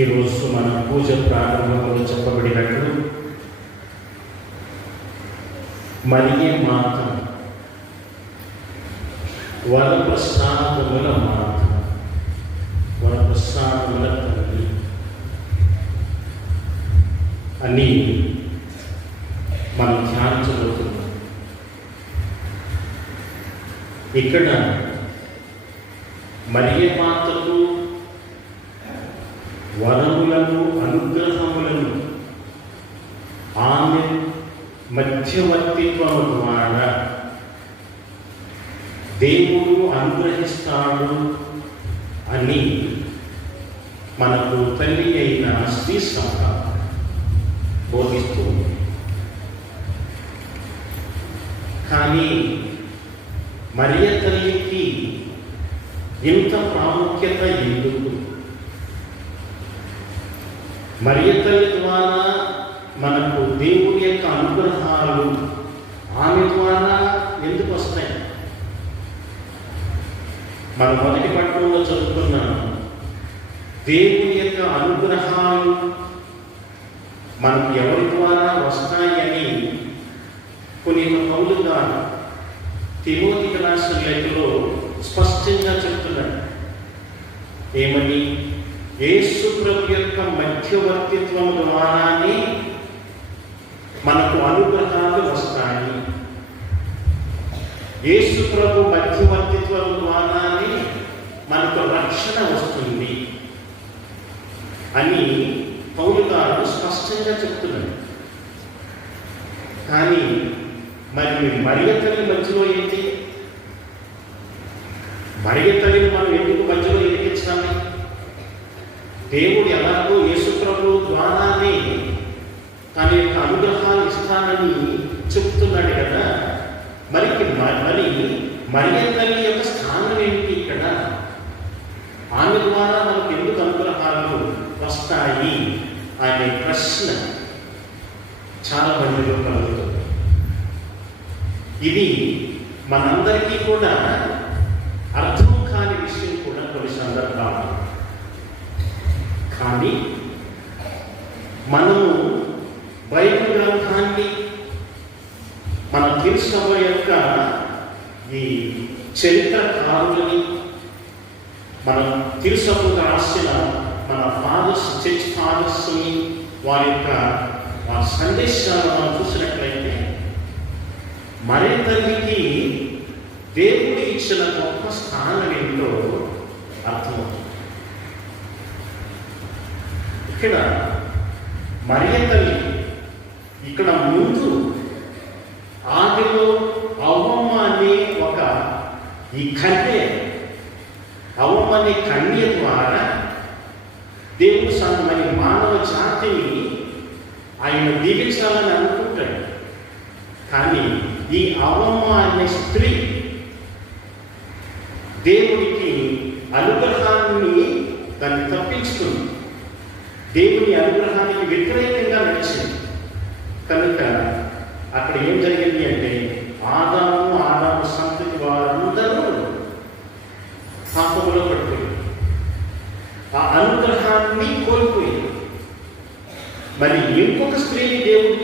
ఈరోజు మన పూజ ప్రారంభంలో చెప్పబడినట్లు మరియే మాత వరప్రసాదముల మాత, వరప్రసాదముల తల్లి అని మనం ధ్యానించబోతున్నాం. ఇక్కడ మరియే మాతకు వరములను అనుగ్రహములను ఆమె మధ్యవర్తిత్వము ద్వారా దేవుడు అనుగ్రహిస్తాడు అని మనకు తల్లి అయిన శ్రీ సభ బోధిస్తుంది. కానీ మరియ తల్లికి ఇంత ప్రాముఖ్యత ఎందుకు? మరియ తల్లి ద్వారా మనకు దేవుని యొక్క అనుగ్రహాలు ఆమె ద్వారా ఎందుకు వస్తాయి? మనం మొదటి పట్టణంలో చదువుకున్నాం, దేవుని యొక్క అనుగ్రహాలు మనకు ఎవరి ద్వారా వస్తాయని కొన్ని పౌలుగా తిమోతికి రాసిన లేఖలో స్పష్టంగా చెప్తున్నాడు. ఏమని? యేసు ప్రభు యొక్క మధ్యవర్తిత్వం ద్వారానే మనకు అనుగ్రహాలు వస్తాయి. యేసు ప్రభు మధ్యవర్తిత్వం ద్వారానే మనకు రక్షణ వస్తుంది అని పౌలు గారు స్పష్టంగా చెప్తున్నాడు. కానీ మరి మరియ తల్లి మధ్యలో ఏంటి? మరియ తల్లిని మనం ఎందుకు మధ్యలో ఎదిగించాలి? దేవుడు ఎలాగో యేసు ప్రభు ద్వారానే తన యొక్క అనుగ్రహాలు ఇస్తానని చెప్తున్నాడు కదా. మరి మరియ తల్లి యొక్క స్థానం ఏంటి ఇక్కడ? ఆమె ద్వారా మనకు ఎందుకు అనుగ్రహాలు వస్తాయి అనే ప్రశ్న చాలా మందిలో కలుగుతుంది. ఇది మనందరికీ కూడా అర్థం కాని విషయం కూడా కొన్ని సందర్భాలు. కానీ మనము బైబిల్ గ్రంథాన్ని మన తిరుసభ యొక్క ఈ చరిత్రకారులని, మనం తిరుసభకు రాసిన మన ఫాదర్స్, చర్చ్ ఫాదర్స్ని, వారి సందేశాలను మనం చూసినట్లయితే మరియ తల్లికి దేవుడు ఇచ్చిన గొప్ప స్థానం ఏంటో అర్థమవుతుంది. ఇక్కడ మరియ తల్లి ఇక్కడ ముందు ఆదిలో అవ్వమ్మ అనే ఈ కన్య, అవ్వమ్మ అనే కన్య ద్వారా దేవుడు మరి మానవ జాతిని ఆయన దీవించాలని అనుకుంటాడు. కానీ ఈ అవ్వమ్మ అనే స్త్రీ దేవుడికి అనుగ్రహాన్ని దాన్ని తప్పించుకుంది. దేవుని అనుగ్రహానికి వ్యతిరేకంగా నడిచింది. కనుక అక్కడ ఏం జరిగింది అంటే ఆదాము సంతతి వారందరూ పాపములో పడిపోయింది. ఆ అనుగ్రహాన్ని కోల్పోయింది. మరి ఇంకొక స్త్రీని దేవుడు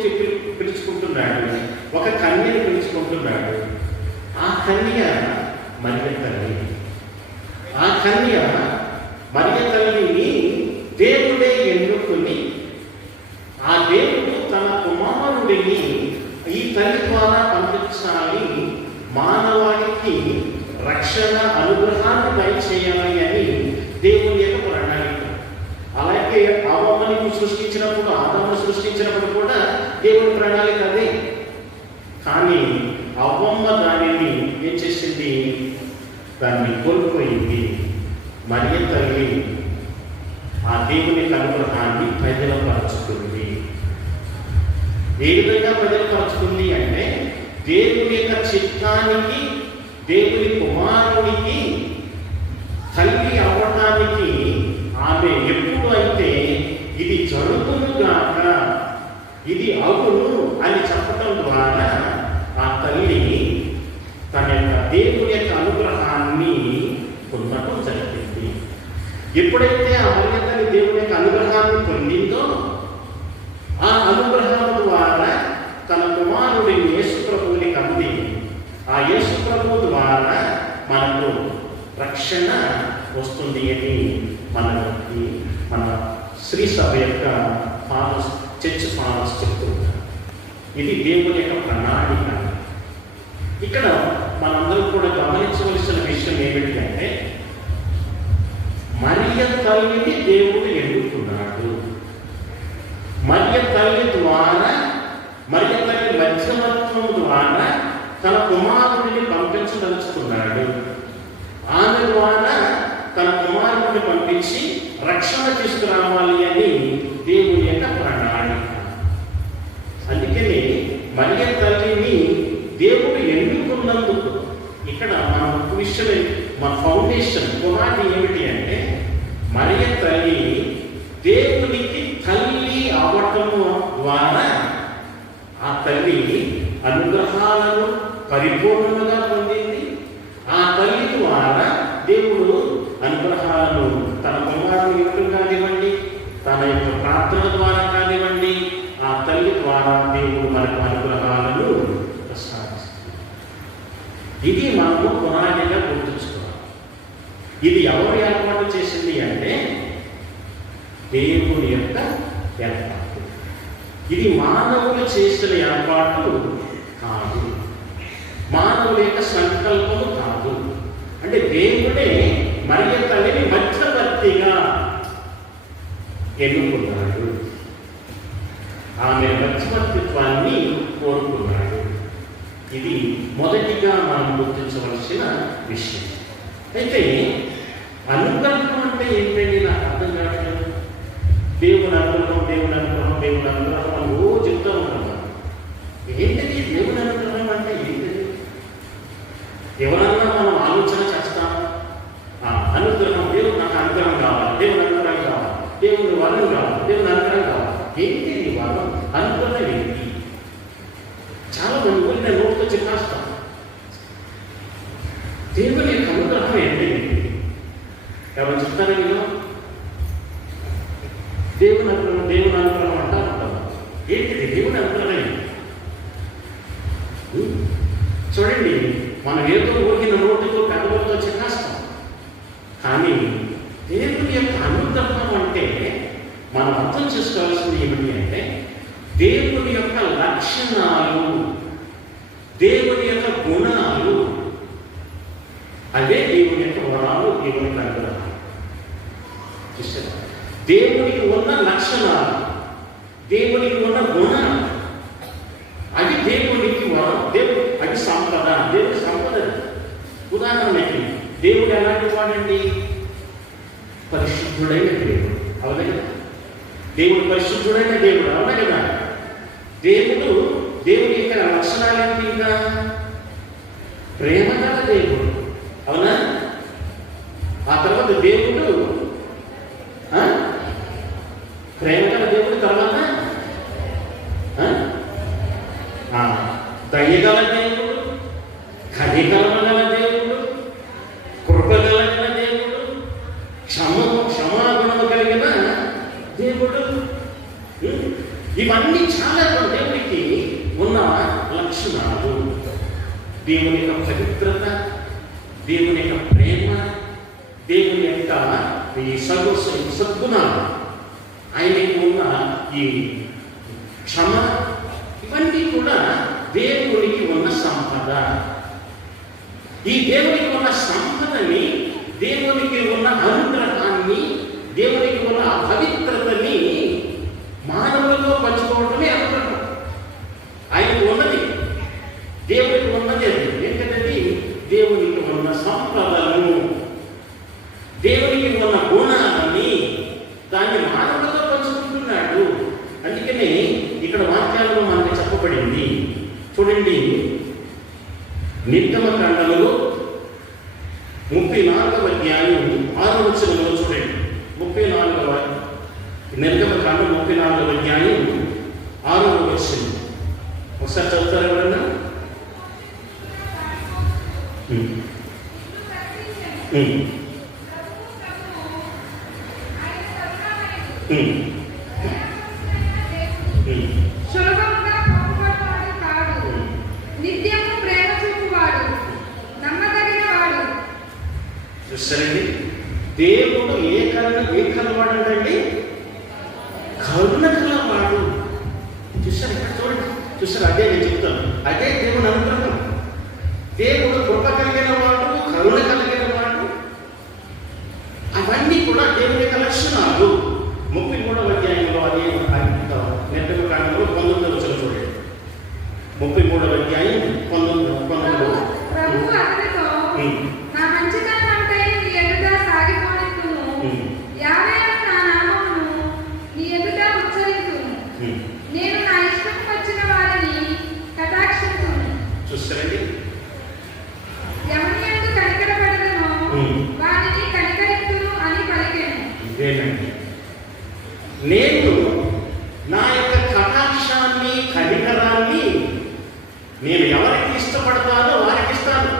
పిలుచుకుంటున్నాడు, ఒక కన్యని పిలుచుకుంటున్నాడు. ఆ కన్య మరియ తల్లి. ఆ కన్య మరియ తల్లిని దేవుడే ఎన్నుకుని, ఆ దేవుడు తన కుమారుడిని ఈ తల్లి ద్వారా పంపించాలి, మానవానికి రక్షణ అనుగ్రహాన్ని దయచేయాలి అని దేవుని యొక్క ప్రణాళిక. అలాగే అవ్వమ్మని సృష్టించినప్పుడు, ఆదామును సృష్టించినప్పుడు కూడా దేవుని ప్రణాళిక అదే. కానీ అవ్వమ్మ దానిని ఏం చేసింది? దాన్ని కోల్పోయింది. మరియ తల్లి ఆ దేవుని అనుగ్రహాన్ని ప్రజలపరుచుకుంది. ఏ విధంగా ప్రజలపరుచుకుంది అంటే దేవుని యొక్క చిత్తానికి, దేవుని కుమారుడికి తల్లి అవ్వటానికి ఆమె ఎప్పుడు అయితే ఇది జరుగునుగాక, ఇది అవును అని చెప్పటం ద్వారా ఆ తల్లి ఎప్పుడైతే ఆ మరియ తల్లి దేవుని యొక్క అనుగ్రహాన్ని పొందిందో, ఆ అనుగ్రహం ద్వారా తన కుమారుడిని యేసు ప్రభువుని కంది, ఆ యేసు ప్రభువు ద్వారా మనకు రక్షణ వస్తుంది అని మన శ్రీ సభ యొక్క ఫాదర్స్, చర్చ్ ఫాదర్స్ చెప్తుంటారు. ఇది దేవుని యొక్క ప్రణాళిక. ఇక్కడ మనందరూ కూడా గమనించవలసిన విషయం ఏమిటి అంటే, మరియ తల్లిని దేవుడు ఎన్నుకున్నాడు. మరియ తల్లి ద్వారా, మరియ తల్లి మధ్యవర్తం ద్వారా తన కుమారుడిని పంపించదలుచుకున్నాడు. ఆమె ద్వారా తన కుమారుడిని పంపించి రక్షణ తీసుకురావాలి అని దేవుని యొక్క ప్రణాళిక. అందుకని మరియ తల్లిని దేవుడు ఎన్నుకున్నందుకు ఇక్కడ మన విషయం, మన ఫౌండేషన్ పునాది ఏమిటి అంటే, మరియ తల్లి దేవునికి తల్లి అవ్వటము ద్వారా ఆ తల్లి అనుగ్రహాలను పరిపూర్ణంగా పొందింది. ఆ తల్లి ద్వారా దేవుడు అనుగ్రహాలను తన కుమారుని ఇవ్వడం కానివ్వండి, తన యొక్క ప్రార్థన ద్వారా కానివ్వండి, ఆ తల్లి ద్వారా దేవుడు మనకు అనుగ్రహాలను ప్రసాదిస్తుంది. ఇది మనము పునాదిగా గుర్తుంచుకోవాలి. ఇది ఎవరు ఏర్పాటు చేసింది అంటే దేవుని యొక్క ఏర్పాటు. ఇది మానవులు చేసిన ఏర్పాటు కాదు, మానవుల యొక్క సంకల్పము కాదు. అంటే దేవుడే మరియ తల్లిని మధ్యవర్తిగా ఎన్నుకున్నాడు, ఆమె మధ్యవర్తిత్వాన్ని కోరుకున్నాడు. ఇది మొదటిగా మనం గుర్తించవలసిన విషయం. అయితే అనుగ్రహం అంటే ఏంటండి? నాకు అర్థం కావట్లేదు. దేవుని అనుగ్రహం, దేవుని అనుగ్రహం, దేవుని అనుగ్రహం అని ఓ చెప్తూ ఉంటాం. ఏంటిది దేవుని అనుగ్రహం అంటే? ఏంటిది? ఎవరన్నా మనం ఆలోచన చేస్తాం, అనుగ్రహం, దేవుడు నాకు అనుగ్రహం కావాలి, దేవుని అనుగ్రహం కావాలి, దేవుని వరం కావాలి, దేవుని అనుగ్రహం కావాలి. ఏంటిది వరం? అనుగ్రహం ఏంటి? చాలా మంది ఊరిని నోటితో చెప్పేస్తాం. దేవుని యొక్క అనుగ్రహం ఏంటి? ఎవరు చెప్తారా? మీరు దేవుని అనుగ్రహం, దేవుని అనుగ్రహం అంటా ఉంటాం. ఏంటిది దేవుని అనుగ్రహం? చూడండి, మనం ఏదో ఊరికిన నోటితో పెద్దలతో చెప్పేస్తాం. కానీ దేవుని యొక్క అనుగ్రహం అంటే మనం అర్థం చేసుకోవాల్సింది ఏమిటి అంటే, దేవుని యొక్క లక్షణాలు, దేవుని యొక్క గుణాలు, అదే దేవుని యొక్క వరాలు, దేవుని యొక్క అనుగ్రహాలు. చూసారా? దేవునికి ఉన్న లక్షణాలు, దేవునికి ఉన్న గుణాలు, అది దేవునికి వరం. దేవుడు అది సంపద, దేవుడి సంపద. ఉదాహరణకి దేవుడు ఎలాంటి వాడండి? పరిశుద్ధుడైన దేవుడు, అవునా కదా? దేవుడు పరిశుద్ధుడైన దేవుడు, అవునా కదా? దేవుడి యొక్క లక్షణాలు ఏంటి? ఇంకా ప్రేమ గల దేవుడు, అవునా? ఆ తర్వాత దేవుడు ప్రేమ గల దేవుడు, తర్వాత దయగల దేవుడు, కనికరమ గల దేవుడు, కృపగల దేవుడు, క్షమాగుణము కలిగిన దేవుడు. ఇవన్నీ చాలా దేవుడికి ఉన్న లక్షణాలు. దేవుని యొక్క పవిత్రత, దేవుని యొక్క ప్రేమ, దేవుని యొక్క ఈ సద్గుణాలు, ఆయనకు ఉన్న ఈ క్షమ, ఇవన్నీ కూడా దేవునికి ఉన్న సంపద. ఈ దేవునికి ఉన్న సంపదని, దేవునికి ఉన్న అనుగ్రహాన్ని, దేవునికి ఉన్న పవిత్రతని మానవులతో పంచుకోవడమే అనుగ్రహం. ఆయనకు ఉన్నది, దేవునికి ఉన్నది. అది ఏంటంటే దేవునికి ఉన్న సంపదను, దేవునికి ఉన్న గుణాలని, దాన్ని మానవులతో పంచుకుంటున్నాడు. అందుకని ఇక్కడ వాక్యాలలో మనకు చెప్పబడింది. చూడండి, నిర్గమకాండములో 34వ అధ్యాయం 6వ వచనంలో చూడండి. 34వ నిర్గమకాండం 34వ అధ్యాయం 6వ వచనం ఒకసారి చదువుతారు ఎవరన్నా? సులభంగా పంపుకొనివాడు కాడు, నిత్యము ప్రేమ చూపువాడు, నమ్మదగిన వాడు. చూస్తారండి, దేవుడు ఏ కలవాడు అండి? కరుణ కలవాడు. చూస్తారు ఇక్కడ చూడండి, చూస్తారు, అదే నేను చెప్తాను, అదే దేవుడు అనుగ్రహం. దేవుడు కృప కలిగిన వాడు, కరుణ కలిగిన వాడు, అవన్నీ కూడా దేవుని యొక్క లక్షణాలు. 33వ అధ్యాయంలో అదే నిర్గమకాండంలో 19వ వచనం చూడండి. 33వ అధ్యాయం 19. ప్రభువు అతనితో, నా మంచితనం అంటే నీ ఎదుట సాగిపోనిత్తును, యావే అని నా నామమును నీ ఎదుట ఉచ్చరింతును, నేను నా ఇష్టం వచ్చిన వారిని కటాక్షించును. చూస్తారండి, ఎవరి యందు కనికరపడదనో వారిని కనికరింతును అని పలికెను. ఇదేనండి, నేను నా యొక్క కటాక్షాన్ని, కనికరాన్ని నేను ఎవరికి ఇష్టపడతానో వారికి ఇస్తాను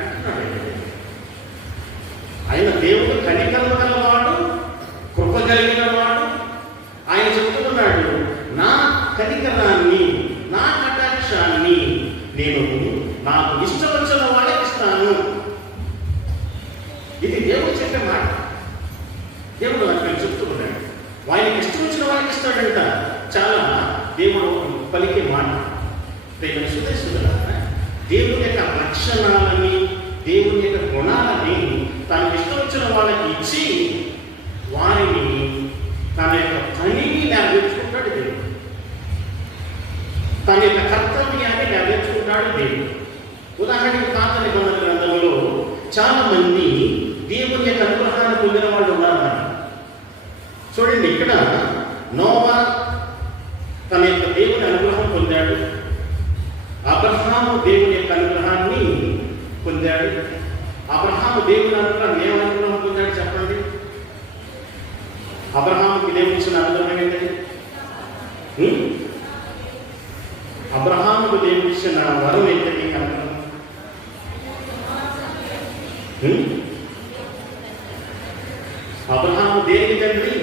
అంటున్నాడు. ఆయన దేవుడు కనికరమ గలవాడు, కృప కలిగిన వాడు. ఆయన చెప్తున్నాడు, నా కనికరాన్ని, నా కటాక్షాన్ని నేను నాకు ఇష్టం వచ్చిన వాళ్ళకి ఇస్తాను. ఇది దేవుడు చెప్పే మాట. దేవుడు నాకు చెప్తున్నాడు, ఆయనకి ఇష్టం వచ్చిన వాళ్ళకి ఇస్తాడంట. చాలా దేవుడు పలికే మాట. దేవుని యొక్క లక్షణాలని, దేవుని యొక్క గుణాలని తనకి ఇష్టం వచ్చిన వాళ్ళకి ఇచ్చి వారిని తన యొక్క పనిని నెరవేర్చుకుంటాడు దేవుడు. తన యొక్క కర్తవ్యాన్ని నెరవేర్చుకుంటాడు దేవుడు. ఉదాహరణకి పాత నిబంధన గ్రంథంలో చాలా మంది దేవుని యొక్క అనుగ్రహాన్ని పొందిన వాళ్ళు ఉన్నారు. చూడండి, ఇక్కడ నోవా తన యొక్క దేవుని అనుగ్రహం పొందాడు. అబ్రహాము దేవుని యొక్క అనుగ్రహాన్ని పొందాడు. అబ్రహాము దేవుని అనుగ్రహం ఏమని అనుగ్రహం పొందాడు చెప్పండి? అబ్రహాముకి దేవుని ఇచ్చిన అనుగ్రహం ఏంటండి? అబ్రహాముకు దేవుని ఇచ్చిన వరం ఏంటండి? అనుగ్రహం అబ్రహాము దేని తండ్రి?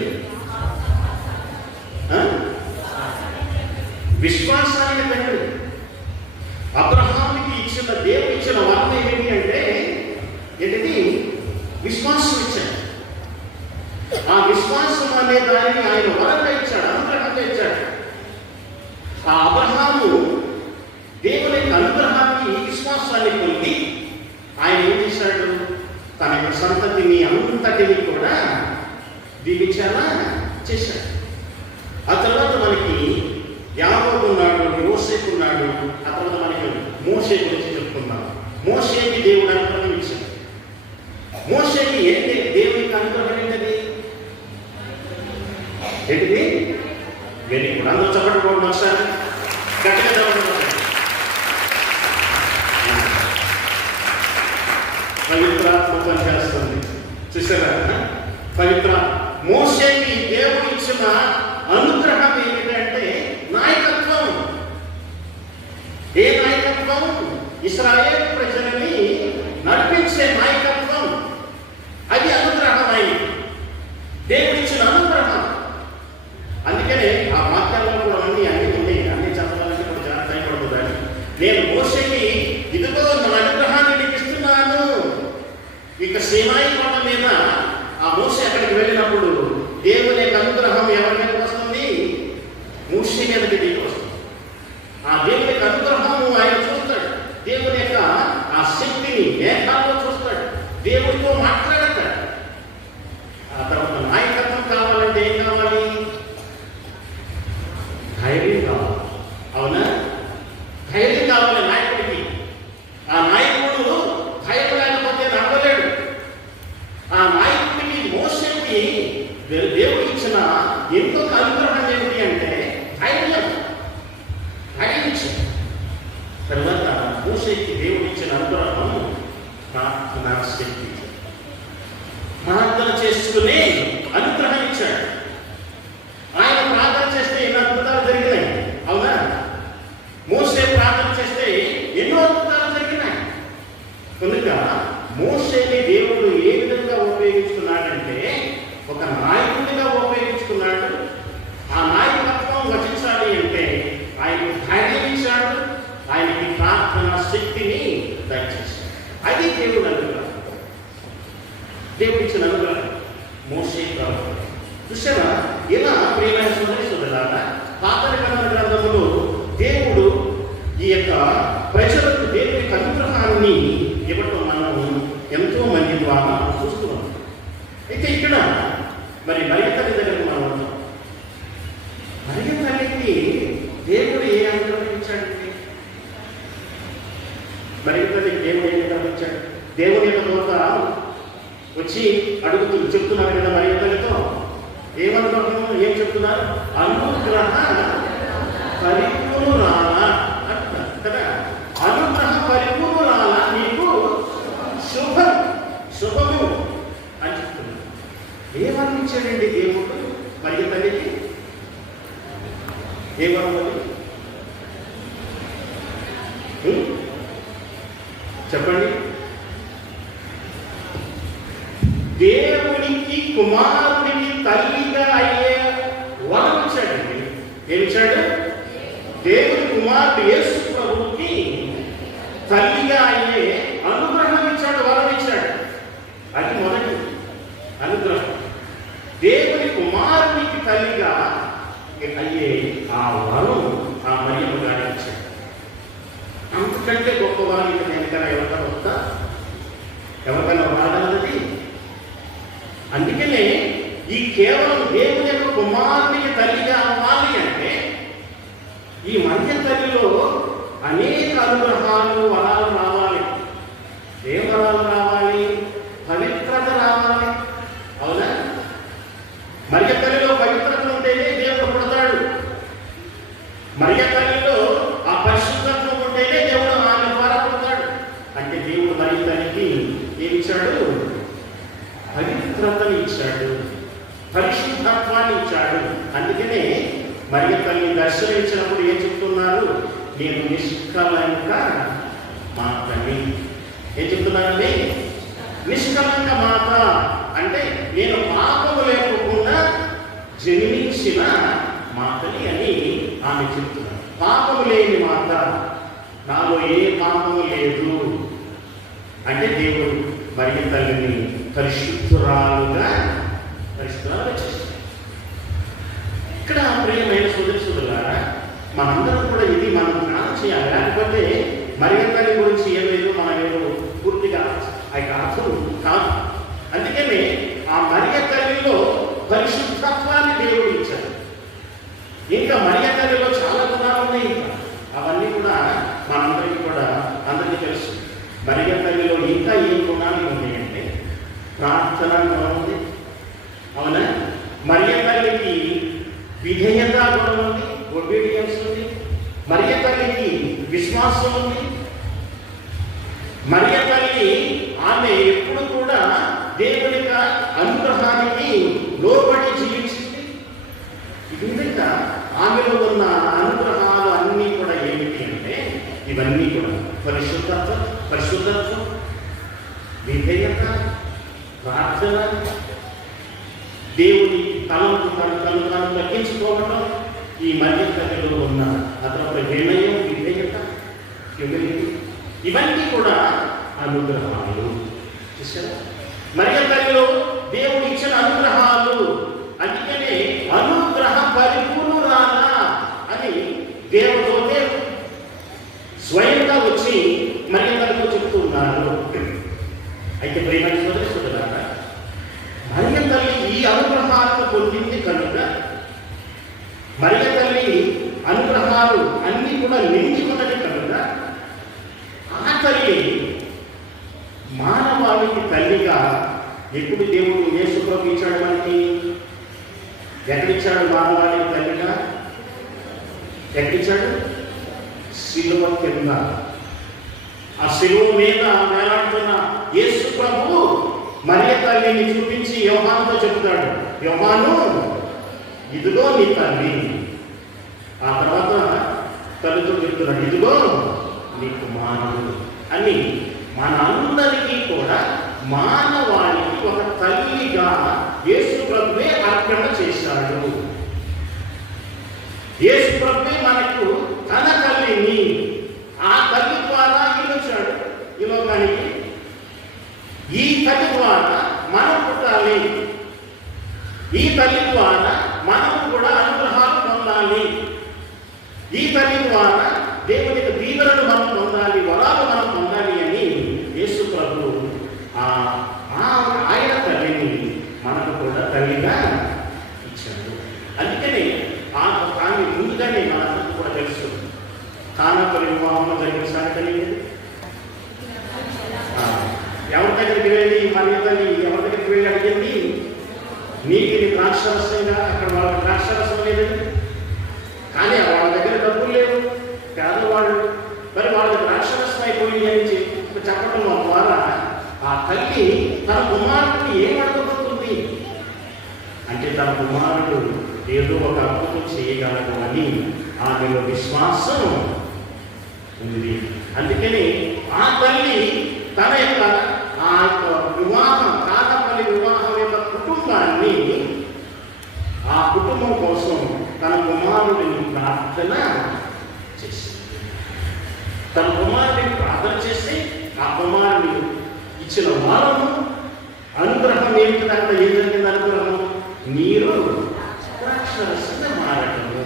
విశ్వాసానికి తండ్రి. అబ్రహాముకి ఇచ్చిన దేవుడు ఇచ్చిన వరం ఏమిటి అంటే ఏంటిది? విశ్వాసం ఇచ్చాడు. ఆ విశ్వాసం అనే దానిని ఆయన వరంగా ఇచ్చాడు, అనుగ్రహంగా ఇచ్చాడు. ఆ అబ్రహాము దేవుని యొక్క అనుగ్రహాన్ని, విశ్వాసాన్ని పొంది ఆయన ఏం చేశాడు? తన యొక్క సంతతిని అంతటిని కూడా దీవించేలా చేశాడు. ఆ తర్వాత మనకి యాకోబు ఉన్నాడు, యోసేపు ఉన్నాడు. ఆ తర్వాత మనకి మోషే గురించి చెప్పుకుందాం. మోషేకి దేవుడు అనుగ్రహం ఇచ్చాడు. మోషేకి ఏంటి దేవునికి అనుగ్రహం ఏంటది? ఏంటిది? Very good. అందరూ చెప్పండి ఒకసారి గట్టిగా చెప్పండి. పవిత్రాత్మ పనిచేస్తుంది. చూసారా? మోషేకి దేవుడు ఇచ్చిన అనుగ్రహం ఏమిటంటే నాయకత్వం. ఏ నాయకత్వం? ఇశ్రాయేలు ప్రజలని నడిపించే నాయకత్వం. అది అనుగ్రహం. ఆయనకి దేవుడిచ్చిన అనుగ్రహం. అందుకనే ఆ వాక్యాల్లో కూడా అన్ని ఉన్నాయి. అన్ని చదవాలంటే కూడా చాలా టైం పడుతుందని నేను మోషేకి ఇదిగో నా అనుగ్రహాన్ని నీకు ఇస్తున్నాను. ఇక సీనాయి కొండ మీద ఆ మోషే అక్కడికి వెళ్ళినప్పుడు దేవుని యొక్క అనుగ్రహం ఎవరి మీదకి వస్తుంది? మోషే మీదకి దిగి వస్తుంది. ఆ దేవుని యొక్క అనుగ్రహము ఆయన చూస్తాడు. దేవుని యొక్క ఆ శక్తిని మేఘాల్లో చూస్తాడు. దేవుడితో మాట్లాడతాడు. ఆ తర్వాత నాయకత్వం కావాలంటే ఏం కావాలి? ధైర్యం కావాలి. అవునా? ధైర్యం కావాలి నాయకుడికి. ఆ నాయకుడు ధైర్యం లేకపోతే నడవలేడు. ఆ నాయకుడికి, మోషేకి దేవుడు ఇచ్చిన ఇంకొక అనుగ్రహం ఏమిటి అంటే ధైర్యం. ధైర్యం ఇచ్చాడు. తర్వాత మోషేకి దేవుడు ఇచ్చిన అనుగ్రహం ప్రార్థన శక్తి. ప్రార్థన చేసుకుని అనుగ్రహం ఇచ్చాడు. ఆయన ప్రార్థన చేస్తే ఎన్నో అద్భుతాలు జరిగినాయి. అవునా? మోషే ప్రార్థన చేస్తే ఎన్నో అద్భుతాలు జరిగినాయి. కనుక మోషేని దేవుడు ఏ విధంగా ఉపయోగించుకున్నాడంటే ఒక నాయకుడిగా ఉపయోగించుకున్నాడు. ఉపయోగించుకున్నాడు. ఆ నాయకత్వం వచించాలి అంటే ఆయనకు ధైర్యం ఇచ్చాడు, ఆయనకి ప్రార్థన శక్తిని దయచేశాడు. అది దేవుడు అనుగ్రహం, దేవుడు ఇచ్చిన అనుగ్రహం. మోషే ప్రవక్త చూసారా? ఇలా ప్రియమైన సోదరి సోదరులారా, పాత నిబంధన గ్రంథంలో దేవుడు ఈ యొక్క ప్రజలకు దేవుని అనుగ్రహాన్ని ఇవ్వటం మనము ఎంతో మంది ద్వారా చూస్తున్నాం. అయితే ఇక్కడ మరి మరియ తల్లి దగ్గరకు మనం వస్తాం. మరియ తల్లికి దేవుడు ఏ అనుగ్రహం ఇచ్చాడంటే, మరియ తల్లికి దేవుడు ఏ అనుగ్రహం ఇచ్చాడు? దేవుని యొక్క దూత వచ్చి చెప్తున్నారు కదా మరియ తల్లితో, ఏమనుగ్రహం ఏం చెప్తున్నారు? అనుగ్రహ పరిపూర్ణురాల అంటున్నారు కదా. అనుగ్రహ పరిపూర్ణురాల, నీకు శుభము అని చెప్తున్నారు. ఏమనిపించాడండి దేవుడు మరియ తల్లికి? ఏమన్నది చెప్పండి? దేవునికి కుమారునికి తల్లిగా అయ్యే వరం ఇచ్చాడండి. ఏమిచ్చాడు? దేవుని కుమారుడు యేసు ప్రభువుకి తల్లిగా అయ్యే అనుగ్రహం ఇచ్చాడు, వరం ఇచ్చాడు. అది మొదటి అనుగ్రహం. దేవుని కుమారునికి తల్లిగా అయ్యే ఆ వరం ఆ మరియమ్మ గారికి ఇచ్చాడు. అంతకంటే గొప్పవారు ఇక వెనకాల ఎవరికైనా వస్తా, ఎవరికైనా వాడన్నది. అందుకనే ఈ కేవలం దేవుని యొక్క కుమారునికి తల్లిగా అవ్వాలి అంటే ఈ మరియ తల్లిలో అనేక అనుగ్రహాలు, వరాలు రావాలి. ఏ వరాలు రావాలి? పవిత్రత రావాలి. అవునా? మరియ తల్లిలో పవిత్రత ఉంటేనే దేవుడు పుడతాడు. మరియ తల్లిలో ఆ పరిశుద్ధత్వం ఉంటేనే దేవుడు ఆమె ద్వారా పుడతాడు. అంటే దేవుడు మరియ తల్లికి ఏమిచ్చాడు? పవిత్రతని ఇచ్చాడు, పరిశుద్ధత్వాన్ని ఇచ్చాడు. అందుకనే మరియ తల్లి దర్శనమిచ్చినప్పుడు ఏం చెప్తున్నారు? నేను నిష్కలంక మాతని. ఏం చెప్తున్నారండి? నిష్కలంక మాత అంటే నేను పాపము లేకుండా జన్మించిన మాతని అని ఆమె చెప్తున్నారు. పాపము లేని మాత, నాలో ఏ పాపము లేదు అంటే దేవుడు మరియ తల్లిని పరిశుద్ధురాలుగా చేస్తారు. ఇక్కడ ప్రియమైన సోదరి సోదరులారా, మనందరం కూడా ఇది మనం జ్ఞానం చేయాలి. లేకపోతే మరియ తల్లి గురించి ఏమేదో మనమేదో పూర్తిగా అర్థం కాదు. అందుకనే ఆ మరియ తల్లిలో పరిశుద్ధత్వాన్ని దేవుడు ఇచ్చాడు. ఇంకా మరియ తల్లిలో చాలా గుణాలు ఉన్నాయి. ఇంకా అవన్నీ కూడా మనందరికీ కూడా అందరికీ తెలుసు. మరియ తల్లిలో ఇంకా ఏం గుణాలు ఉన్నాయంటే ప్రార్థన గుణం ఉంది. అవునా? మరియ తల్లికి విధేయత గుణం ఉంది, ఒబీడియన్స్ ఉంది. మరియ తల్లికి విశ్వాసం ఉంది. మరియ తల్లి ఆమె ఎప్పుడు కూడా దేవుని యొక్క అనుగ్రహానికి లోబడి జీవించింది. ఈ విధంగా ఆమెలో ఉన్న అనుగ్రహాలు అన్నీ కూడా ఏమిటి అంటే ఇవన్నీ కూడా పరిశుద్ధత్వం, విధేయత, ప్రార్థన, దేవుని తలంపు తను తగ్గించుకోవడం, ఈ మరియ తల్లిలో ఉన్న అతను వినయం, విధేయత, హ్యూమిలిటీ, ఇవన్నీ కూడా అనుగ్రహాలు. చూసారా? మరియ తల్లిలో దేవుడు ఇచ్చిన అనుగ్రహాలు. అందుకనే అనుగ్రహ పరిపూర్ణురాల అని దేవుడితోనే స్వయంగా వచ్చి మరియ తల్లితో చెప్తూ ఉన్నారు. అయితే ప్రియమైన సోదరి సోదరులారా, మరియ తల్లి ఈ అనుగ్రహాలను పొందింది కనుక మరియ తల్లి అనుగ్రహాలు అన్నీ కూడా నిండుకున్నది కనుక ఆ తల్లి మానవాళికి తల్లిగా ఎప్పుడు దేవుడు యేసు ప్రభు ఇచ్చాడు మనకి? ఎక్కడిచ్చాడు మానవాళికి తల్లిగా? ఎక్కడిచ్చాడు? శిలువ కింద. ఆ శిలువ మీద వేలాడుతున్న యేసు ప్రభు మరియ తల్లిని చూపించి యోహానుతో చెప్తాడు, యోహాను ఇదిగో నీ తల్లి. ఆ తర్వాత తల్లితో చెప్తున్నాడు, ఇదిగో నీ కుమారుడు అని. మనందరికీ కూడా మానవాళికి ఒక తల్లిగా యేసు ప్రభువే అర్పణ చేశాడు. యేసు ప్రభువే మనకు తన తల్లిని, ఆ తల్లి ద్వారా ఇల్లుచాడు ఈ లోకానికి. ఈ తల్లి ద్వారా మనం పుట్టాలి, ఈ తల్లి ద్వారా మనం కూడా అనుగ్రహాలు పొందాలి, ఈ తల్లి ద్వారా దేవునికి దీవెనలు మనం పొందాలి, వరాలు మనం పొందాలి అని యేసు ప్రభు ఆయన తల్లిని మనకు కూడా తల్లిగా ఇచ్చాడు. అందుకని ఆమె ముందుగానే మనకు కూడా తెలుసు. కానాపల్లి వివాహంలో జరిగిన సంగతి ఎవరి దగ్గరికి వెళ్ళి మన తల్లి ఎవరి దగ్గరికి వెళ్ళి అడిగింది, నీకు ఇది ద్రాక్షరసంగా, అక్కడ వాళ్ళకి ద్రాక్షరసం లేదండి. కానీ వాళ్ళ దగ్గర డబ్బులు లేవు, పేదవాళ్ళు, మరి వాళ్ళకి ద్రాక్షరసం అయిపోయింది అని చెప్పడం ద్వారా ఆ తల్లి తన కుమారుడిని ఏం అడగబోతుంది అంటే, తన కుమారుడు ఏదో ఒక అద్భుతం చేయగలడు అని ఆమెలో విశ్వాసం ఉంది. అందుకని ఆ తల్లి తన యొక్క ఆ యొక్క వివాహం, కానాపల్లి వివాహం యొక్క కుటుంబాన్ని, ఆ కుటుంబం కోసం తన కుమారుడిని ప్రార్థన చేసింది. తన కుమారుడిని ప్రార్థన చేసి ఆ కుమారుని ఇచ్చిన వారము అనుగ్రహం ఏమిటి? అక్కడ ఏం జరిగింది? అనుగ్రహం నీరు ద్రాక్షరసంగా మారటము.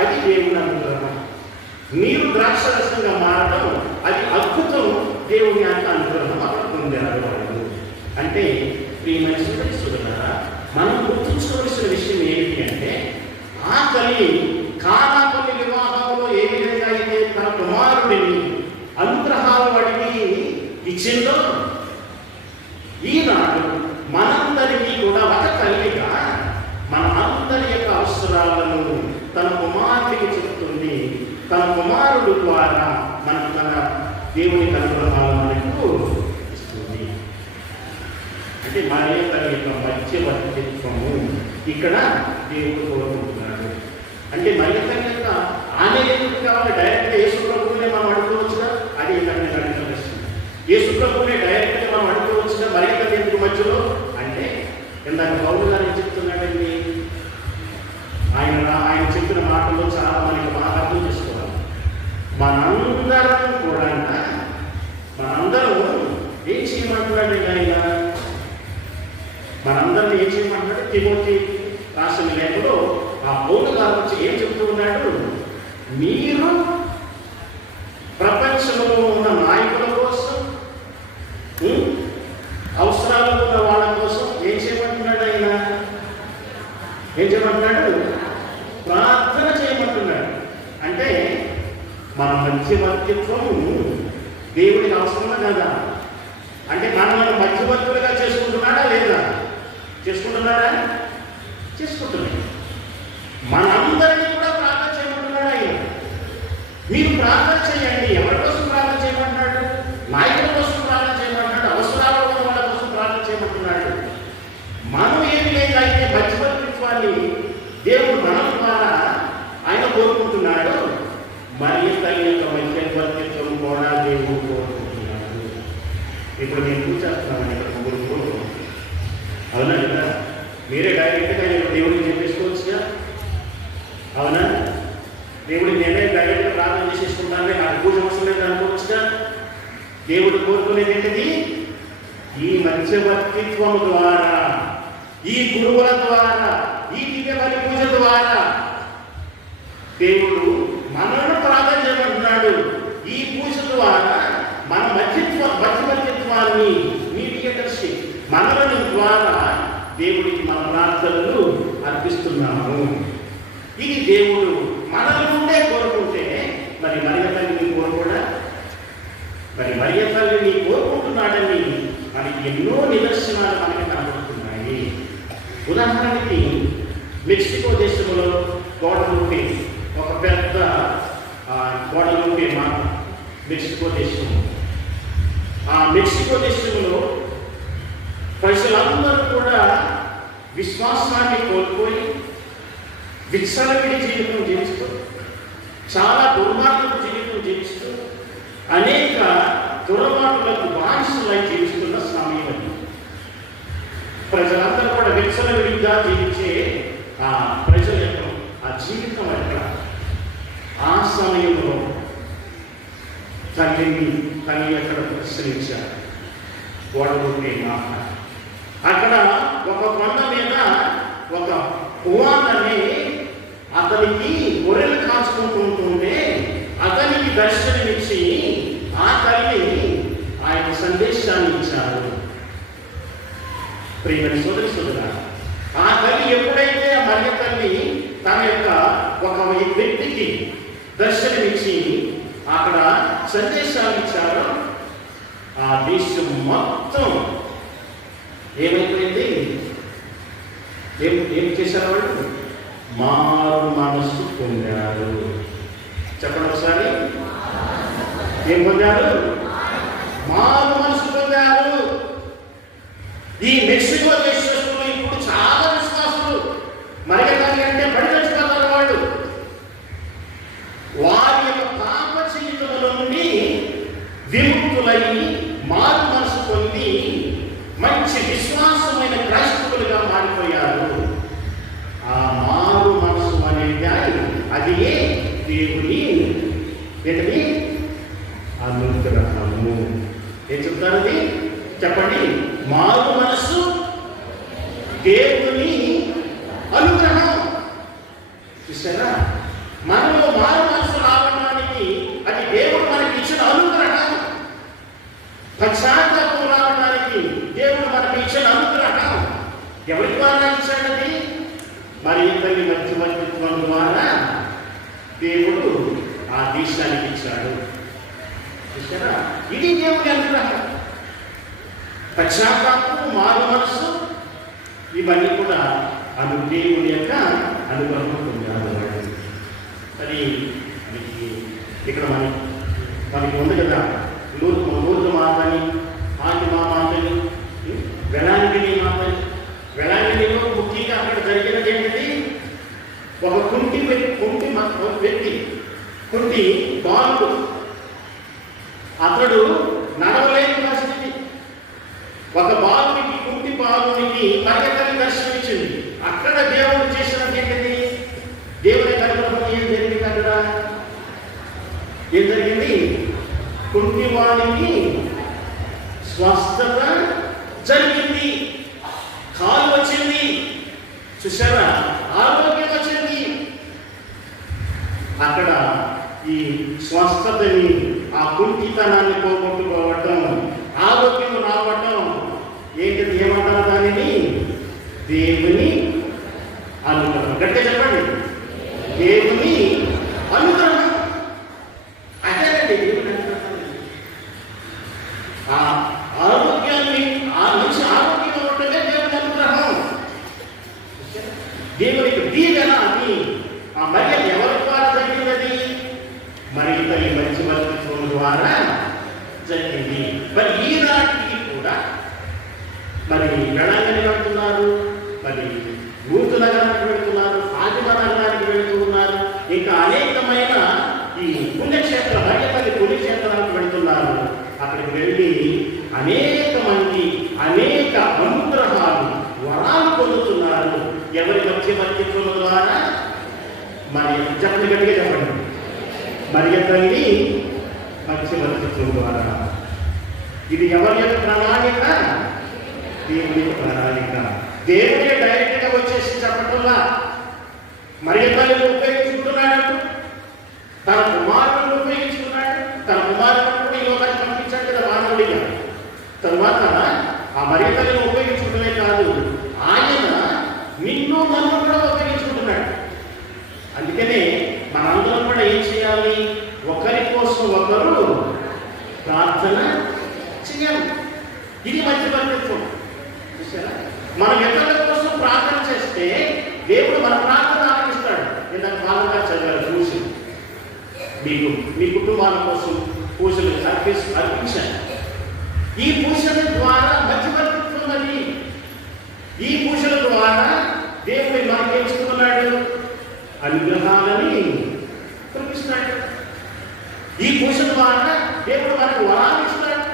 అది దేవుని అనుగ్రహం. నీరు ద్రాక్షరసంగా మారడం అది అద్భుతం. దేవుని యొక్క అనుగ్రహం అక్కడ పొందారు. అంటే ప్రియమైన సోదరులారా, మనం గుర్తుంచుకోవలసిన విషయం ఏమిటి అంటే, ఆ తల్లి కానాపల్లి వివాహంలో ఏ విధంగా అయితే తన కుమారుడిని అనుగ్రహాలు అడిగి ఇచ్చిందో, ఈనాడు మనందరికీ కూడా ఒక తల్లిగా మన అందరి యొక్క అవసరాలను తన కుమారుడికి చెప్తుంది. తన కుమారుడు ద్వారా మనకు తన దేవుని అనుగ్రహాలు మనకు ఇస్తుంది. అంటే మరియ తల్లి యొక్క మధ్యవర్తిత్వము ఇక్కడ దేవుడు కోరుకుంటున్నాడు. అంటే మరియ తల్లి యొక్క ఆమె ఎందుకు కావాలి? డైరెక్ట్గా యేసు ప్రభువునే మనం అడుకోవచ్చుగా? అది ఇక్కడ నేను అడిగిన ప్రశ్న. యేసు ప్రభువునే డైరెక్ట్గా మనం అడుకోవచ్చుగా? మరియ తల్లి ఎందుకు మధ్యలో అంటే, ఇందాక పౌలు గారు చెప్తున్నాడండి, ఆయన చెప్పిన మాటల్లో చాలా మనకి బాగా అర్థం చేసుకోవాలి. మనందరం కూడా మనందరం ఏం చేయమంటున్నాడు? ఆయన మనందరినీ ఏం చేయమంటున్నాడు? తిమోతి రాసిన లేఖలో ఆ పౌలు గారు వచ్చి ఏం చెప్తూ ఉన్నాడు? మీరు ప్రపంచంలో ఉన్న నాయకుల కోసం, అవసరాలు ఉన్న వాళ్ళ కోసం ఏం చేయమంటున్నాడు? ఆయన ఏం చేయమంటున్నాడు? ప్రార్థన చేయమంటున్నాడు. అంటే మన మధ్యవర్తిత్వము దేవుడికి అవసరమా కదా? అంటే మనల్ని మధ్యవర్తులుగా చేసుకుంటున్నాడా లేదా? చేసుకుంటున్నాడా? చేసుకుంటున్నాడు. మనందరినీ కూడా ప్రార్థన చేయమంటున్నాడు ఆయన. మీరు ప్రార్థన చేయండి. ఎవరి కోసం ప్రార్థన చేయమంటున్నాడు? నాయకుల కోసం ప్రార్థన చేయమంటున్నాడు. అవసరాలు ఉన్న వాళ్ళ కోసం ప్రార్థన చేయమంటున్నాడు. మనం ఏమి లేదైతే మధ్యవర్తిత్వాన్ని దేవుడు మన ద్వారా ఆయన కోరుకుంటున్నాడు. మరి తల్లి యొక్క మధ్యవర్తిత్వం కూడా దేవుడు కోరుకుంటున్నాడు. ఇప్పుడు నేను కూర్చేస్తున్నాను ఇక్కడ ముగ్గురు. అవునా కదా? మీరే డైరెక్ట్గా దేవుడికి చెప్పేసుకోవచ్చుగా? అవునా? దేవుడికి నేనే డైరెక్ట్గా ప్రార్థన చేసేసుకుంటానే, నాకు పూజ అవసరం లేదు అనుకోవచ్చుగా? దేవుడు కోరుకునేది ఏంటిది? ఈ మధ్యవర్తిత్వం ద్వారా, ఈ గురువుల ద్వారా, ఈ దివ్యబలి పూజ ద్వారా దేవుడు మనల్ని ప్రార్థన చేయమంటున్నాడు. ఈ పూజ ద్వారా మన మధ్యవర్తిత్వాన్ని, మీడియేటర్షిప్, మనల్ని ద్వారా దేవుడికి మన ప్రార్థనలు అర్పిస్తున్నాము. ఇది దేవుడు మనల నుండే కోరుకుంటే, మరి మరియ తల్లిని కోరుకోడా? మరి మరియ తల్లిని కోరుకుంటున్నాడని మనకి ఎన్నో నిదర్శనాలు మనకి కనబడుతున్నాయి. ఉదాహరణకి మెక్సికో దేశంలో గోడలుంటే ఒక పెద్ద గోడలుంటే మెక్సికో దేశం, ఆ మెక్సికో దేశంలో ప్రజలందరూ కూడా విశ్వాసాన్ని కోల్పోయి విచ్చలవిడి జీవితం జీవిస్తూ, చాలా దుర్మార్గపు జీవితం జీవిస్తూ, అనేక దురమార్గులకు బానిసలై జీవిస్తున్న సమయం. ప్రజలందరూ కూడా విచ్చలవిడిగా జీవించే ఆ ప్రజల యొక్క ఆ జీవితం ఎక్కడ ఆ సమయంలో తల్లి అక్కడ ప్రశ్నించారు. గోడలుంటే మాట అక్కడ ఒక కొండ మీద ఒక కుమారుని అతనికి గొర్రెలు కాచుకుంటూ ఉంటుంటే అతనికి దర్శనమిచ్చి ఆ తల్లి ఆయన సందేశాన్ని ఇచ్చారు. ప్రియమైన సోదరి సోదరా, ఆ తల్లి ఎప్పుడైతే ఆ మరియ తల్లి తన యొక్క ఒక వ్యక్తికి దర్శనమిచ్చి అక్కడ సందేశాలు ఇచ్చారో ఆ దేశం మొత్తం ఏమైపోయింది? ఏం చేశారు వాళ్ళు? మారు మనస్సు పొందారు. చెప్పండి ఒకసారి, ఏం పొందారు? మారు మనస్సు పొందారు. ఈ మెక్సికో దేశస్తులు ఇప్పుడు చాలా విశ్వాసులు మరిగతాన్ని అంటే బడి తెచ్చుకున్నారు. వాళ్ళు వారి యొక్క పాప జీవితముల నుండి విముక్తులై మారు మనసు పొంది మంచి విశ్వాసమైన క్రైస్తవులుగా మారిపోయారు. ఆ మారు మనసు అనేది అది దేవుని ఏంటది? అనుగ్రహము. ఏం చెప్తారు అది? చెప్పండి. మారు మనస్సు దేవుని అనుగ్రహం. చూసారా, మనలో మారు మనసు రావడానికి అది దేవుడు మనకి ఇచ్చిన అనుగ్రహం. పశ్చాత్తాపం రావడానికి దేవుడు మనకి ఇచ్చిన అనుగ్రహం. ఎవరి ద్వారా ఇచ్చాడది? మరి తల్లి మధ్యవర్తిత్వం ద్వారా దేవుడు ఆ దేశానికి ఇచ్చాడు. చూసారా, ఇది దేవుని అనుగ్రహం. పశ్చాత్తాపం, మారు మనసు, ఇవన్నీ కూడా దేవుని యొక్క అనుగ్రహం పొందారు. అది ఇక్కడ మనకి ఉంది కదా, లూర్దు మాతని, ఫాతిమా మాతని, వెలాంగిని మాతని. వెలాంగినిలో ముఖ్యంగా అక్కడ జరిగినది ఏంటిది? ఒక కుంటి వ్యక్తి బాలుడు, అతడు నడవలేని పరిస్థితి. ఒక బాలునికి, కుంటి బాలునికి పరిగెత్తని దర్శనమిచ్చింది. అక్కడ దేవుడు చేసినది ఏంటిది? దేవుని అనుగ్రహం ఏం జరిగింది? అక్కడ ఏం జరిగింది? కుంటివానికి స్వస్థత జరిగింది. కాలు వచ్చింది. చూసారా, ఆరోగ్యం వచ్చింది. అక్కడ ఈ స్వస్థతని, ఆ కుంటితనాన్ని పోగొట్టుకోవటం, ఆరోగ్యం రావటం ఏంటిది? ఏమంటారు దానిని? దేవుని అనుగ్రహం. గట్టిగా చెప్పండి, దేవుని అనుగ్రహం. అదేనండి దేవుని అనుగ్రహం. ఆ ఆరోగ్యాన్ని, ఆ మంచి ఆరోగ్యం ఉంటుందే దేవుని అనుగ్రహం. దేవునికి దీవెన అని ఆ మరియ ఎవరి ద్వారా జరిగినది? మరి తల్లి మంచి వర్తిత్వం ద్వారా జరిగింది. మరి ఈనాటికి కూడా మరి వెళంగని వెళ్తున్నారు, మరి లూర్దు నగరానికి వెళ్తున్నారు, ఫాతిమా నగరానికి వెళ్తూ ఉన్నారు, ఇంకా అనేకమైన ఈ పుణ్యక్షేత్ర మరియతల్లి పుణ్యక్షేత్రానికి వెళ్తున్నారు. అక్కడికి వెళ్ళి అనేక మంది అనేక అనుగ్రహాలు, వరాలు పొందుతున్నారు. ఎవరి మధ్యవర్తిత్వం ద్వారా? మరి చెప్పండి, గట్టిగా చెప్పండి. మరియతల్లి మధ్యవర్తిత్వం ద్వారా. ఇది ఎవరి యొక్క ప్రణాళిక? దేవుని యొక్క ప్రణాళిక. దేవుడే డైరెక్ట్ గా వచ్చేసి చెప్పటంలా మరియతల్లిని ఉపయోగించుకుంటున్నాడు, తన కుమారులను ఉపయోగించుకున్నాడు. తన కుమారులను కూడా ఈ లోకాన్ని పంపించాడు కదా మానవుడిగా. తరువాత ఆ మరియతల్లిని ఉపయోగించుకుంటమే కాదు, ఆయన నిన్ను నన్ను కూడా ఉపయోగించుకుంటున్నాడు. అందుకనే మనందరం కూడా ఏం చేయాలి? ఒకరి కోసం ఒకరు ప్రార్థన చేయాలి. ఇది మధ్యవర్తిత్వం. చూసారా, మనం ఇతరుల కోసం ప్రార్థన చేస్తే దేవుడు మన ప్రార్థన ఆలకిస్తాడు. ఇందాక బాగా చదివారు, పూజలు మీకు మీ కుటుంబాల కోసం పూజలు అర్పించాలి. ఈ పూజల ద్వారా మధ్యవర్తిత్వం అది. ఈ పూజల ద్వారా దేవుడు మనకి ఎంచుకున్నాడు, అనుగ్రహాలని కురిపిస్తున్నాడు. ఈ పూజ ద్వారా దేవుడు మనకు వరాలు ఇస్తున్నాడు.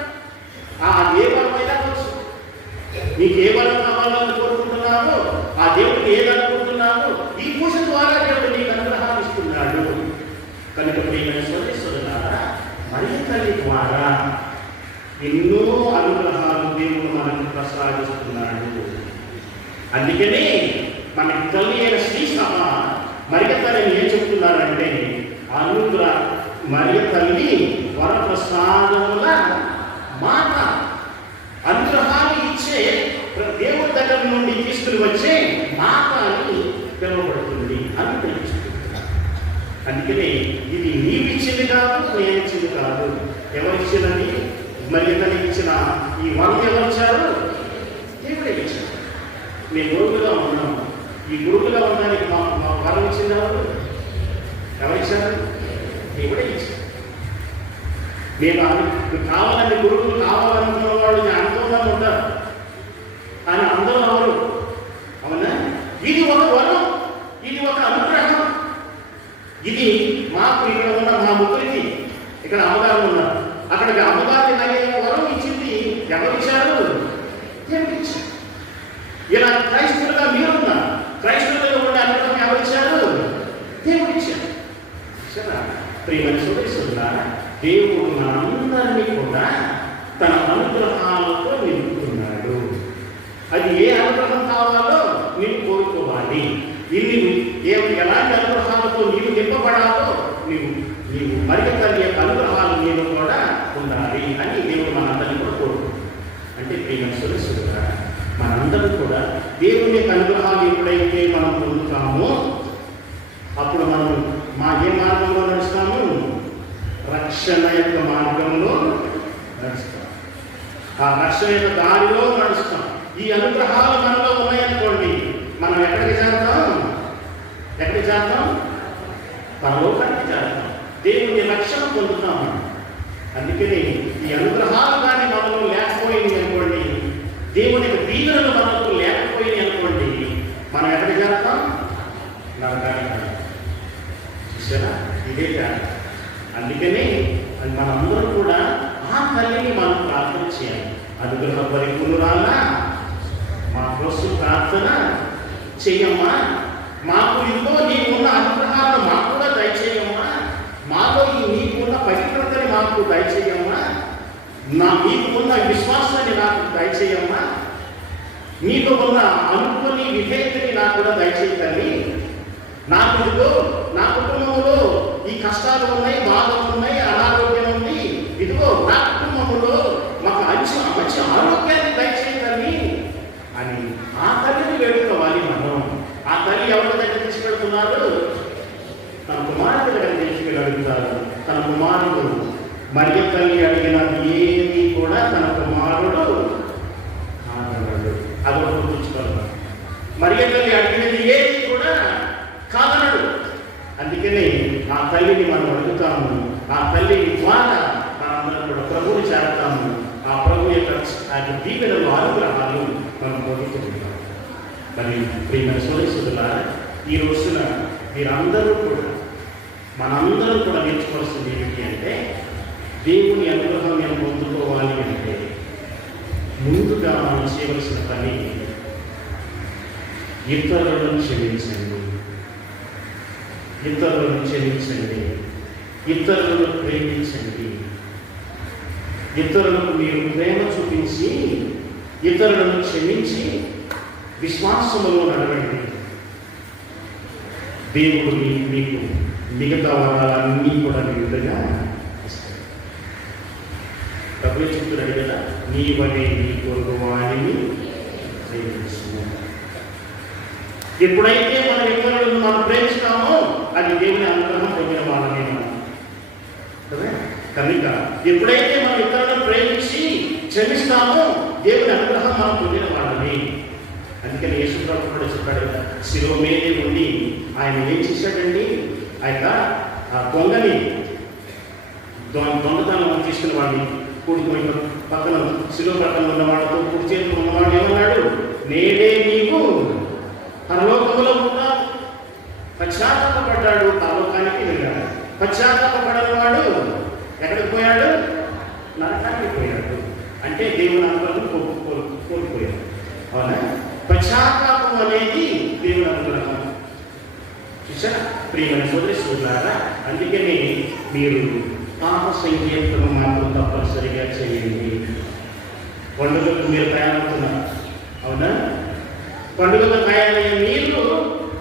ఆ ఏ వరమైనా వచ్చు. నీకు ఏ వరం కావాలి? కావాలని కోరుకుంటున్నావో, ఆ దేవుడిని ఏదనుకుంటున్నావో, ఈ పూజ ద్వారా దేవుడు నీకు అనుగ్రహాన్ని ఇస్తున్నాడు. కనుక ప్రియమైన సోదరులారా, మరియ తల్లి ద్వారా ఎన్నో అనుగ్రహాలు దేవుడు మనకు ప్రసాదిస్తున్నాడు. అందుకనే మనకి తల్లి అయిన శ్రీ సభ మరియ తల్లిని ఏం చెప్తున్నారంటే, మరియ తల్లి వరప్రసాదముల మాత, అనుగ్రహాన్ని ఇచ్చే దేవుడి దగ్గర నుండి తీసుకుని వచ్చే మాత అని పిలువబడుతుంది అని తెలుసుకుంటున్నారు. అందుకనే ఇది నీవిచ్చింది కాదు, నేను ఇచ్చింది కాదు. ఎవరిచ్చినది? మరి తనకి ఇచ్చిన ఈ వరం ఎవరిచ్చారు? దేవుడే ఇచ్చారు. మేము గురువుగా ఉన్నాము. ఈ గురువుగా ఉండడానికి మా వరం ఇచ్చింది ఎవరిచ్చారు? దేవుడే ఇచ్చారు. మేము కావాలని గురువులు కావాలనుకున్న వాళ్ళు అనుకోవడం ఉంటారు, కానీ అందరూ అవరు. అవునా? ఇది ఒక వరం, ఇది ఒక అనుగ్రహం. ఇది మాకు ఇక్కడ ఉన్న మా ముగ్గురికి, ఇక్కడ అమ్మగారు ఉన్నారు, అక్కడికి అమ్మగారికి తగిన వరం ఇచ్చింది ఎవరిచ్చారు? దేవుడిచ్చారు. ఇలా క్రైస్తవులుగా మీరున్నారు, క్రైస్తవులుగా ఉండే అనుగ్రహం ఎవరిచ్చారు? దేవుడిచ్చారు. ప్రియమైన సోదరులారా, దేవుడు మనందరినీ కూడా తన అనుగ్రహాలతో నింపుతున్నాడు. అది ఏ అనుగ్రహం కావాలో నీవు కోరుకోవాలి. ఎలాంటి అనుగ్రహాలతో నీవు నింపబడాలో నీవు మరియ తల్లి యొక్క అనుగ్రహాలు నీవు కూడా ఉండాలి అని దేవుడు మనందరినీ కూడా కోరుకుంటున్నాడు. అంటే ప్రియమైన సోదరులారా, మనందరూ కూడా దేవుని యొక్క అనుగ్రహాలు ఎప్పుడైతే మనం పొందుతామో అప్పుడు మనం ఏ మార్గంలో నడుస్తాము? రక్షణ యొక్క మార్గంలో నడుస్తాం. ఆ రక్షణ యొక్క దారిలో నడుస్తాం. ఈ అనుగ్రహాలు మనలో ఉన్నాయనుకోండి, మనం ఎక్కడికి చేస్తాం? పరలోకానికి చేస్తాం. దేవుని రక్షణ పొందుతాం. అందుకని ఈ అనుగ్రహాలు కానీ మనలో లేకపోయింది అనుకోండి, దేవుని యొక్క దీవెనలు మనకు లేకపోయింది అనుకోండి, మనం ఎక్కడికి చేస్తాం? నరకానికి. చూసారా? ఇదే కాదు. అందుకనే మనందరూ కూడా ఆ తల్లిని మనం ప్రార్థన చేయాలి. అనుగ్రహ పరిపూర్ణురాలా, మా కోసం ప్రార్థన చెయ్యమ్మా, మాకు ఇదిగో నీకున్న అనుగ్రహాలను మాకు కూడా దయచేయమ్మా, మాలో నీకున్న పవిత్రతని మాకు దయచేయమ్మా, నీకున్న విశ్వాసాన్ని నాకు దయచేయమ్మా, నీకు ఉన్న అనుకుని విధేయతని నాకు కూడా దయచేయాలి. నాకు ఇదిగో నా కుటుంబంలో ఈ కష్టాలు ఉన్నాయి, బాధలు ఉన్నాయి, అనారోగ్యం ఉంది, ఇదిగో నా కుటుంబంలో మాకు మంచి ఆరోగ్యాన్ని దయచేయాలి అని ఆ తల్లిని వేడుకోవాలి మనం. ఆ తల్లి ఎవరి దగ్గర తీసుకెళ్తున్నారు? తన కుమారుడి దగ్గర తీసుకెళ్ళగలుగుతారు. తన కుమారుడు మరియ తల్లి అడిగినది ఏది కూడా తన కుమారుడు కాదన్నాడు. అది ఒక గుర్తుంచుకోవాలి. మరియ తల్లి అడిగినది ఏది కూడా కాదన్నాడు. అందుకనే ఆ తల్లిని మనం అడుగుతాము. ఆ తల్లి ద్వారా మనందరం కూడా ప్రభువుని చేస్తాము. ఆ ప్రభు యొక్క దీవెనలు, అనుగ్రహాలు మనం పొందుతున్నాం. మరి ప్రియమైన సోదరులారా, ఈ రోజున మీరందరూ కూడా మనందరం కూడా నేర్చుకోవాల్సింది ఏమిటి అంటే, దేవుని అనుగ్రహం నేను పొందుకోవాలి అంటే ముందుగా మనం చేయవలసిన పని ఇతరులను క్షమించండి, ఇతరులను క్షమించండి, ఇతరులను ప్రేమించండి. ఇతరులకు మీరు ప్రేమ చూపించి ఇతరులను క్షమించి విశ్వాసములో నడవండి. దేవుడు మీకు మిగతా వరాలన్నీ కూడా నిండుగా ఇస్తాడు. ప్రభువే చెప్తున్నాడు కదా, నీవనే నీ పొరుగు వాడిని ప్రేమించుము. ఎప్పుడైతే మనం ఇతరులను మనం ప్రేమిస్తామో అది దేవుని అనుగ్రహం పొందిన వాళ్ళనే మనం కదా. కనుక ఎప్పుడైతే మనం ఇతరులను ప్రేమించి క్షమిస్తామో దేవుని అనుగ్రహం మనం పొందిన వాళ్ళని. అందుకని యేసు ప్రభు కూడా చెప్పాడు కదా, శిలువ మీదే ఉండి ఆయన ఏం చేశాడండి? ఆయన ఆ దొంగని దొంగతనం తీసుకున్న వాడిని కూడుకుని పక్కన శిలువ పక్కన ఉన్నవాడితో కుడి చేతులు ఉన్నవాడు ఏమన్నాడు? నేడే నీకు పరలోకములో కూడా పశ్చాత్తాపడ్డాడు, పరలోకానికి వెళ్ళాడు. పశ్చాత్తాపడని వాడు ఎక్కడికి పోయాడు? నరకానికి పోయాడు. అంటే దేవుని అనుగ్రహం కోల్పోయాడు. అవునా? పశ్చాత్తాపం అనేది దేవుని అనుగ్రహం. చూసారా ప్రియమైన సోదరి సోదరులారా, అందుకని మీరు పాప సంకీర్తనం మాత్రం తప్పనిసరిగా చేయండి. పండుగకు మీరు తయారవుతున్నారు, అవునా? పండుగకు తయారయ్యే మీరు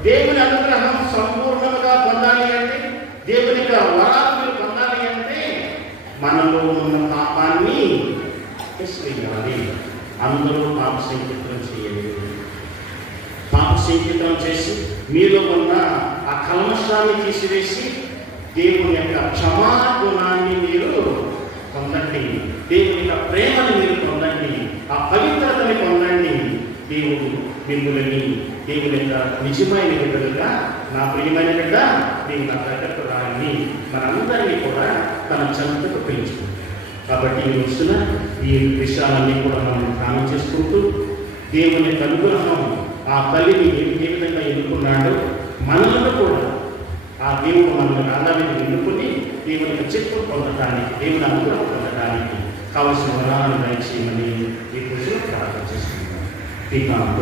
దేవుని అనుగ్రహం సంపూర్ణంగా పొందాలి అంటే, దేవుని యొక్క వరాలు మీరు పొందాలి అంటే, మనలో ఉన్న పాపాన్ని విసిరేయాలి. అందరూ పాప సంకీర్తనం చేయండి. పాప సంకీర్తనం చేసి మీలో ఉన్న ఆ కల్మషాన్ని తీసివేసి దేవుని యొక్క క్షమాగుణాన్ని మీరు పొందండి. దేవుని యొక్క ప్రేమను మీరు పొందండి. ఆ పవిత్రతని పొందండి. దేవుడు మిమ్మల్ని దేవుని యొక్క నిజమైన బిడ్డలుగా, నా ప్రియమైన బిడ్డ నేను నా దగ్గరకు రాని మనందరినీ కూడా తన చెంతకు పెంచుకుంటాం. కాబట్టి ఈ రోజున ఈ విషయాలన్నీ కూడా మనం ధ్యానం చేసుకుంటూ దేవుని యొక్క అనుగ్రహం ఆ తల్లిని ఏ విధంగా ఎన్నుకున్నాడో మనలను కూడా ఆ దేవుడు మనల్ని రాళ్ళని ఎన్నుకుని దేవుని యొక్క చిత్తం పొందడానికి, దేవుని అనుగ్రహం పొందడానికి కావలసిన వరాలను దయచేయమని ఈ రోజు ప్రార్థన చేసుకుంటాం. ఈ ప్రార్థన